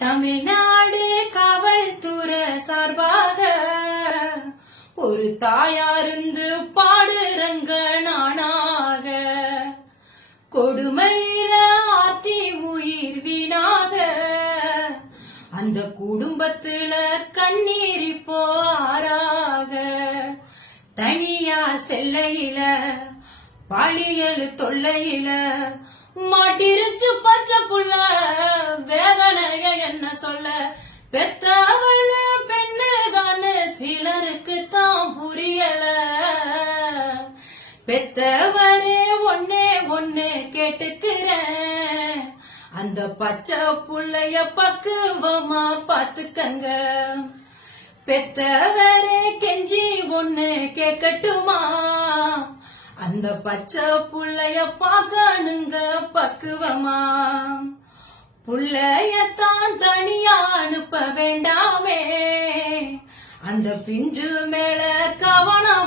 தமிழ்நாடு காவல்துறை சார்பாக ஒரு தாயாருந்து பாடுறங்க நானாக. கொடுமையில ஆத்தி உயிர் வீணாக. அந்த குடும்பத்துல கண்ணீர் இப்போ ஆறாக. தனியா செல்லையில பாலியல் தொல்லையில மாட்டிருச்சு பச்சை பெத்தவள் பெண்ணுதான்னு சிலருக்கு தான் புரியல. பெத்தவரே ஒன்னே ஒன்னு கேட்டுக்கிறேன். அந்த பச்சை புள்ளைய பக்குவமா பாத்துக்கங்க பெத்தவரே கெஞ்சி ஒன்னு கேட்கட்டுமா? அந்த பச்சை புள்ளைய பாக்கணுங்க பக்குவமா? புள்ளையத்தான் தனியா அனுப்ப வேண்டாமே. அந்த பிஞ்சு மேல கவனம்